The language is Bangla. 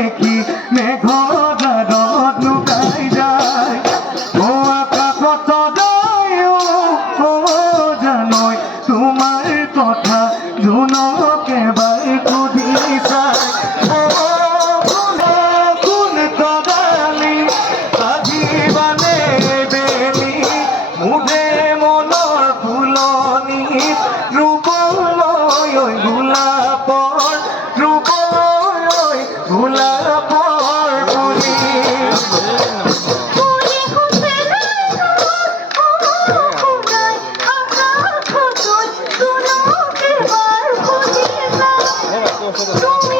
দেখি মেঘরাত লুকাই যায় ও আকাশত যায় ও জানই তোমার কথা জুনকে বাই খুদি চাই ও কোন কদালি আজিবানে বেলি মুধে মনৰ ফুলনি রূপলৈ গোলাপৰ রূপলৈ গোলাপৰ পুলি তুমি